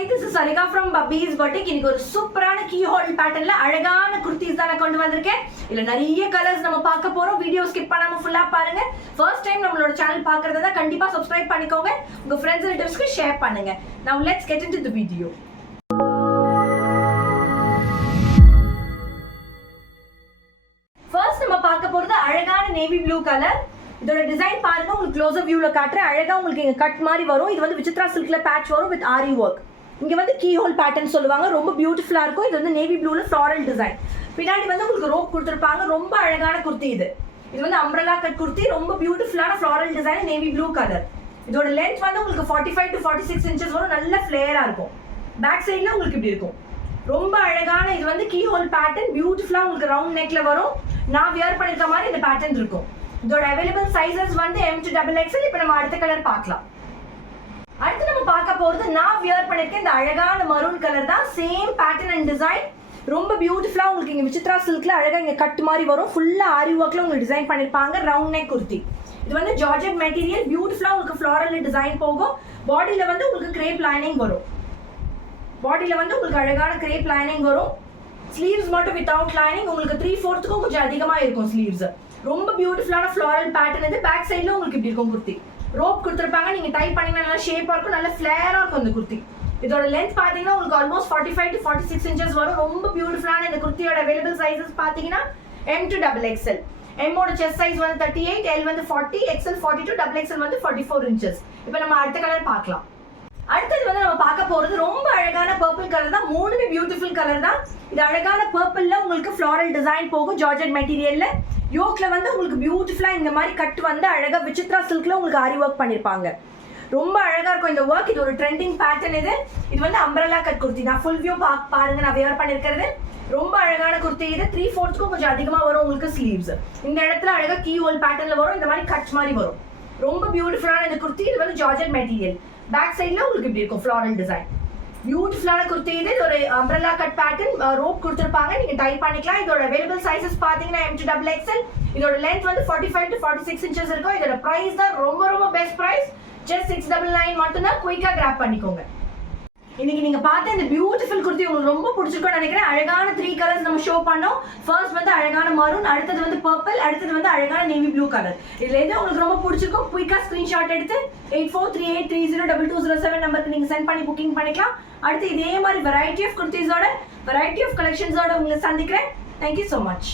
Hi, this is Sarika from Bubby's Boutique. இன்னைக்கு ஒரு சூப்பரான கீ ஹோல்ட் பேட்டர்ன்ல அழகான குர்தீஸ் தான் நான் கொண்டு வந்திருக்கேன். இதுல நிறைய கலர்ஸ் நம்ம பார்க்க போறோம். வீடியோ ஸ்கிப் பண்ணாம ஃபுல்லா பாருங்க. ஃபர்ஸ்ட் டைம் நம்மளோட சேனல் பார்க்கறதா கண்டிப்பா Subscribe பண்ணிக்கோங்க. உங்க ஃப்ரெண்ட்ஸ் அண்ட் ரிலேட்டிவ்ஸ்க்கு ஷேர் பண்ணுங்க. Now let's get into the video. First நம்ம பார்க்க போறது அழகான நேவி ப்ளூ கலர். இதோட டிசைன் பாருங்க, உங்களுக்கு க்ளோஸ் அப் வியூல காட்டுறேன். அழகா உங்களுக்கு இங்க கட் மாதிரி வரும். இது வந்து விசித்ரா சில்க்ல பேட்ச் வரும் வித் ஆரி ஒர்க். இங்க வந்து கீ ஹோல் பேட்டர்ன் சொல்லுவாங்க. ரொம்ப பியூட்டிஃபுல்லா இருக்கும். இது வந்து நேவி ப்ளூல ஃப்ளாரல் டிசைன். பின்னாடி வந்து உங்களுக்கு ரோப் கொடுத்திருப்பாங்க. ரொம்ப அழகான குர்த்தி இது. இது வந்து அம்ப்ரெல்லா கட் குர்த்தி. ரொம்ப பியூட்டிஃபுல்லான floral design, navy blue colour. இதோட லென்த் வந்து உங்களுக்கு 45 to 46 inches வரும். நல்ல ஃப்ளேரா இருக்கும். பேக் சைடுல உங்களுக்கு இப்படி இருக்கும். ரொம்ப அழகான இது வந்து கீ ஹோல் பேட்டர்ன். பியூட்டிஃபுல்லா உங்களுக்கு ரவுண்ட் நெக்ல வரும். நான் வியர் பண்ணிருக்க மாதிரி இந்த பேட்டர்ன் இருக்கும். இதோட அவைலபிள் சைஸஸ் வந்து M to XXL. இப்போ நம்ம அடுத்த கலர் பார்க்கலாம். அடுத்து நம்ம பார்க்க போறது நான் வியர் பண்ணிருக்கேன் இந்த அழகான மரூன் கலர் தான். Same pattern and design. ரொம்ப பியூட்டிஃபுல்லா உங்களுக்கு இங்க விசித்ரா சில்க்ல அழகா இங்க கட் மாதிரி வரும். ஃபுல்லா ஆரி ஒர்க்ல உங்களுக்கு டிசைன் பண்ணிருப்பாங்க. Round neck kurti. இது வந்து ஜார்ஜெட் மெட்டீரியல். பியூட்டிஃபுல்லா உங்களுக்கு ஃப்ளாரல் டிசைன் போகும். பாடியில வந்து உங்களுக்கு கிரேப் லைனிங் வரும். பாடியில வந்து உங்களுக்கு அழகான கிரேப் லைனிங் வரும். ஸ்லீவ்ஸ் மட்டும் வித்அவுட் லைனிங். உங்களுக்கு 3/4 கொஞ்சம் அதிகமா இருக்கும் ஸ்லீவ்ஸ். ரொம்ப பியூட்டிஃபுல்லான ஃப்ளாரல் பேட்டர்ன் இது. பேக் சைடுல உங்களுக்கு இப்படி இருக்கும் குர்த்தி. ரோப் கொடுத்திருப்பாங்க. நீங்க டைப் பண்ணீங்கன்னா நல்லா ஷேப்பா இருக்கும். நல்ல ஃபிளேரா இருக்கும் இந்த குர்த்தி. இதோட லென்த் பாத்தீங்கன்னா உங்களுக்கு ஆல்மோஸ்ட் 45 to 46 inches வரும். ரொம்ப பியூட்டிஃபுல்லான இந்த குர்த்தியோட அவைலபிள் சைஸஸ் பாத்தீங்கன்னா M to XXL. M ஓட செஸ்ட் சைஸ் வந்து 38, L வந்து 40, XL 42, XXL வந்து 44 inches. இப்போ நம்ம அடுத்த கலர் பார்க்கலாம். அடுத்தது வந்து நம்ம பார்க்க போறது ரொம்ப அழகான பர்பிள் கலர் தான். மூணுமே பியூட்டிஃபுல் கலர் தான். இது அழகான பர்பிள்ல உங்களுக்கு ஃப்ளாரல் டிசைன் போகும். ஜார்ஜெட் மெட்டீரியல்ல யோக்ல வந்து உங்களுக்கு பியூட்டிஃபுல்லா இந்த மாதிரி கட் வந்து அழகா விசித்ரா சில்க்ல உங்களுக்கு ஆரி ஒர்க் பண்ணிருப்பாங்க. ரொம்ப அழகா இருக்கும் இந்த ஒர்க். இது ஒரு ட்ரெண்டிங் பேட்டர்ன் இது. இது வந்து அம்ப்ரெல்லா கட் குர்த்தி. நான் ஃபுல் வியூ பாருங்க. நான் வியர் பண்ணிருக்கிறது ரொம்ப அழகான குர்த்தி இது. 3/4 கொஞ்சம் அதிகமா வரும் உங்களுக்கு ஸ்லீவ்ஸ். இந்த இடத்துல அழகா கீ ஹோல் பேட்டர்ன்ல வரும். இந்த மாதிரி கட் மாதிரி வரும். ரொம்ப பியூட்டிஃபுல்லான இந்த குர்த்தி. இது வந்து ஜார்ஜெட் மெட்டீரியல். பேக் சைடுல உங்களுக்கு இப்படி இருக்கும் ஃப்ளாரல் டிசைன். பியூட்டிஃபுல்லான குர்த்தி இது. ஒரு அம்ப்ரெல்லா கட் பேட்டர்ன். ரோப் கொடுத்திருப்பாங்க. நீங்க டைப் பண்ணிக்கலாம். இதோட அவைலபிள் சைஸஸ் பாத்தீங்கன்னா M to XXL. இதோட லென்த் வந்து 45 to 46 inches இருக்கும். இதோட பிரைஸ் தான் ரொம்ப பெஸ்ட் பிரைஸ். ஜஸ்ட் 699 மட்டும் தான். குயிக்கா கிராப் பண்ணிக்கோங்க. இன்னைக்கு நீங்க பார்த்த இந்த பியூட்டிஃபுல் குர்த்தி உங்களுக்கு ரொம்ப பிடிச்சிருக்கும்னு நினைக்கிறேன். அழகான 3 கலர்ஸ் நம்ம ஷோ பண்ணோம். ஃபர்ஸ்ட் வந்து அழகான மரூன், அடுத்தது வந்து பர்பிள், அடுத்தது வந்து அழகான நேவி ப்ளூ கலர். இதுல எது உங்களுக்கு ரொம்ப பிடிச்சிருக்கும் குயிக்கா ஸ்கிரீன்ஷாட் எடுத்து 8438302207 நம்பருக்கு நீங்க சென்ட் பண்ணி புக்கிங் பண்ணிக்கலாம். அடுத்து இதே மாதிரி வெரைட்டி ஆஃப் குர்த்திஸோட வெரைட்டி ஆஃப் கலெக்ஷன்ஸோட உங்களை சந்திக்கிறேன். Thank you so much.